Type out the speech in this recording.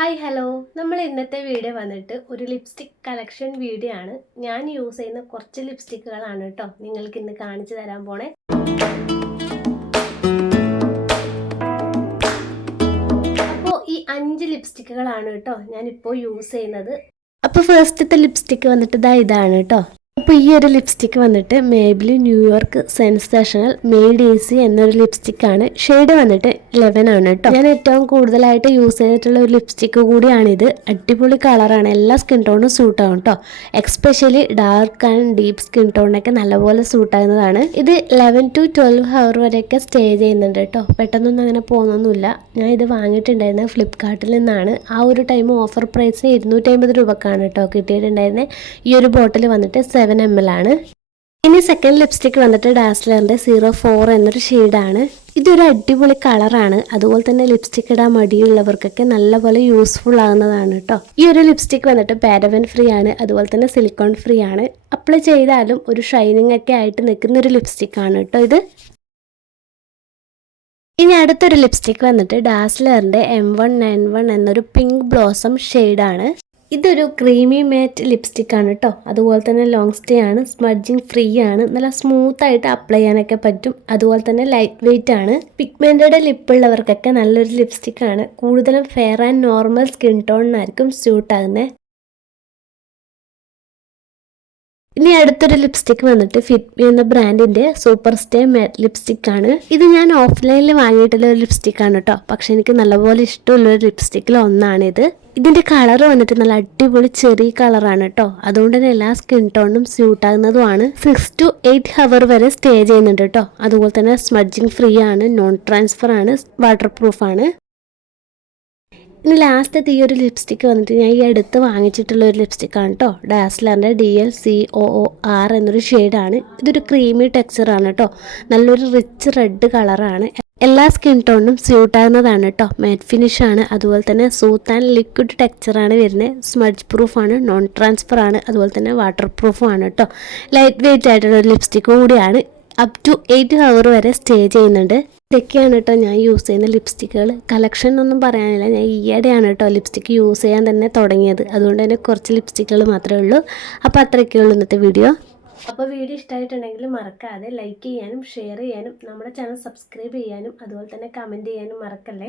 Hi hello നമ്മൾ ഇന്നത്തെ video വന്നിട്ട് ഒരു ലിപ്സ്റ്റിക് കളക്ഷൻ വീഡിയോ ആണ്. ഞാൻ യൂസ് ചെയ്യുന്ന കുറച്ച് ലിപ്സ്റ്റിക്കുകളാണ് കേട്ടോ നിങ്ങൾക്ക് ഇന്ന് കാണിച്ചു തരാൻ പോണേ. അപ്പോൾ ഈ അഞ്ച് ലിപ്സ്റ്റിക്കുകളാണ് കേട്ടോ ഞാനിപ്പോൾ യൂസ് ചെയ്യുന്നത്. അപ്പോൾ ഫസ്റ്റത്തെ ലിപ്സ്റ്റിക്ക് വന്നിട്ട് ഇതാ ഇതാണ് കേട്ടോ അപ്പോൾ ഈ ഒരു ലിപ്സ്റ്റിക്ക് വന്നിട്ട് Maybelline New York sensational made easy എന്നൊരു ലിപ്സ്റ്റിക് ആണ്. ഷെയ്ഡ് വന്നിട്ട് ലെവൻ ആണ് കേട്ടോ ഞാൻ ഏറ്റവും കൂടുതലായിട്ട് യൂസ് ചെയ്തിട്ടുള്ള ഒരു ലിപ്സ്റ്റിക്ക് കൂടിയാണിത്. അടിപൊളി കളറാണ് എല്ലാ സ്കിൻ ടോണും സൂട്ട് ആവും കേട്ടോ especially dark and deep skin ടോണിനൊക്കെ നല്ലപോലെ സൂട്ട് ആകുന്നതാണ്. ഇത് ലെവൻ ടു ട്വൽവ് ഹവർ വരെയൊക്കെ സ്റ്റേ ചെയ്യുന്നുണ്ട് കേട്ടോ പെട്ടെന്നൊന്നും അങ്ങനെ പോകുന്നൊന്നുമില്ല. ഞാൻ ഇത് വാങ്ങിയിട്ടുണ്ടായിരുന്നത് ഫ്ലിപ്കാർട്ടിൽ നിന്നാണ്. ആ ഒരു ടൈം ഓഫർ പ്രൈസിന് ഇരുന്നൂറ്റി അമ്പത് രൂപക്കാണ് കേട്ടോ കിട്ടിയിട്ടുണ്ടായിരുന്നത് ഈ ഒരു ബോട്ടിൽ വന്നിട്ട് സെവൻ എം എൽ ആണ്. ഇനി സെക്കൻഡ് ലിപ്സ്റ്റിക് വന്നിട്ട് ഡാസ്ലറിന്റെ സീറോ ഫോർ എന്നൊരു ഷെയ്ഡാണ് ഇതൊരു അടിപൊളി കളറാണ് അതുപോലെ തന്നെ ലിപ്സ്റ്റിക് ഇടാൻ മടിയുള്ളവർക്കൊക്കെ നല്ലപോലെ യൂസ്ഫുൾ ആകുന്നതാണ് കേട്ടോ ഈ ഒരു ലിപ്സ്റ്റിക് വന്നിട്ട് പാരവൻ ഫ്രീ ആണ്. അതുപോലെ തന്നെ സിലിക്കോൺ ഫ്രീ ആണ്. അപ്ലൈ ചെയ്താലും ഒരു ഷൈനിങ് ഒക്കെ ആയിട്ട് നിൽക്കുന്ന ഒരു ലിപ്സ്റ്റിക് ആണ് കേട്ടോ ഇത്. ഇനി അടുത്തൊരു ലിപ്സ്റ്റിക് വന്നിട്ട് ഡാസ്ലറിന്റെ എം വൺ നയൻ വൺ എന്നൊരു പിങ്ക് ബ്ലോസം ഷെയ്ഡാണ് ഇതൊരു ക്രീമി മാറ്റ് ലിപ്സ്റ്റിക് ആണ് കേട്ടോ അതുപോലെ തന്നെ ലോങ് സ്റ്റേ ആണ് സ്മഡ്ജിങ് ഫ്രീ ആണ് നല്ല സ്മൂത്ത് ആയിട്ട് അപ്ലൈ ചെയ്യാനൊക്കെ പറ്റും. അതുപോലെ തന്നെ ലൈറ്റ് വെയിറ്റ് ആണ്. പിഗ്മെന്റഡ് ലിപ്പ് ഉള്ളവർക്കൊക്കെ നല്ലൊരു ലിപ്സ്റ്റിക് ആണ്. കൂടുതലും ഫെയർ ആൻഡ് നോർമൽ സ്കിൻ ടോണിനായിരിക്കും സ്യൂട്ട് ആകുന്നത് ഇനി അടുത്തൊരു ലിപ്സ്റ്റിക് വന്നിട്ട് ഫിറ്റ്മി എന്ന ബ്രാൻഡിന്റെ സൂപ്പർ സ്റ്റേ മാറ്റ് ലിപ്സ്റ്റിക് ആണ്. ഇത് ഞാൻ ഓഫ്ലൈനിൽ വാങ്ങിയിട്ടുള്ള ഒരു ലിപ്സ്റ്റിക് ആണ് കേട്ടോ പക്ഷെ എനിക്ക് നല്ലപോലെ ഇഷ്ടമുള്ള ഒരു ലിപ്സ്റ്റിക്കിൽ ഒന്നാണിത് ഇതിന്റെ കളർ വന്നിട്ട് നല്ല അടിപൊളി ചെറിയ കളറാണ് കേട്ടോ അതുകൊണ്ട് തന്നെ എല്ലാ സ്കിൻ ടോണിനും സ്യൂട്ട് ആകുന്നതുമാണ് സിക്സ് ടു എയ്റ്റ് ഹവർ വരെ സ്റ്റേ ചെയ്യുന്നുണ്ട് കേട്ടോ അതുപോലെ തന്നെ സ്മഡ്ജിങ് ഫ്രീ ആണ് നോൺ ട്രാൻസ്ഫർ ആണ് വാട്ടർ പ്രൂഫ് ആണ്. ഇനി ലാസ്റ്റത്തെ ഈ ഒരു ലിപ്സ്റ്റിക്ക് വന്നിട്ട് ഞാൻ ഈ അടുത്ത് വാങ്ങിച്ചിട്ടുള്ള ഒരു ലിപ്സ്റ്റിക്കാണ് കേട്ടോ ഡാസ്ലറിന്റെ D L C O O R എന്നൊരു ഷെയ്ഡാണ് ഇതൊരു ക്രീമി ടെക്സ്ചറാണ് കേട്ടോ നല്ലൊരു റിച്ച് റെഡ് കളറാണ് എല്ലാ സ്കിൻ ടോണിനും സ്യൂട്ട് ആകുന്നതാണ് കേട്ടോ മാറ്റ് ഫിനിഷ് ആണ്. അതുപോലെ തന്നെ സൂത്ത് ആൻഡ് ലിക്വിഡ് ടെക്സ്ചറാണ് വരുന്നത് സ്മഡ്ജ് പ്രൂഫാണ് നോൺ ട്രാൻസ്ഫർ ആണ്. അതുപോലെ തന്നെ വാട്ടർ പ്രൂഫുമാണ് കേട്ടോ ലൈറ്റ് വെയിറ്റ് ആയിട്ടുള്ള ഒരു ലിപ്സ്റ്റിക് കൂടിയാണ്. അപ് ടു എയ്റ്റ് ഹവർ വരെ സ്റ്റേ ചെയ്യുന്നുണ്ട്. ഇതൊക്കെയാണ് കേട്ടോ ഞാൻ യൂസ് ചെയ്യുന്ന ലിപ്സ്റ്റിക്കുകൾ. കളക്ഷൻ ഒന്നും പറയാനില്ല. ഞാൻ ഈയിടെയാണ് കേട്ടോ ലിപ്സ്റ്റിക്ക് യൂസ് ചെയ്യാൻ തന്നെ തുടങ്ങിയത്. അതുകൊണ്ട് തന്നെ കുറച്ച് ലിപ്സ്റ്റിക്കുകൾ മാത്രമേ ഉള്ളൂ. അപ്പോൾ അത്രയൊക്കെ ഉള്ളൂ ഇന്നത്തെ വീഡിയോ. അപ്പോൾ വീഡിയോ ഇഷ്ടമായിട്ടുണ്ടെങ്കിൽ മറക്കാതെ ലൈക്ക് ചെയ്യാനും ഷെയർ ചെയ്യാനും നമ്മുടെ ചാനൽ സബ്സ്ക്രൈബ് ചെയ്യാനും അതുപോലെ തന്നെ കമന്റ് ചെയ്യാനും മറക്കല്ലേ?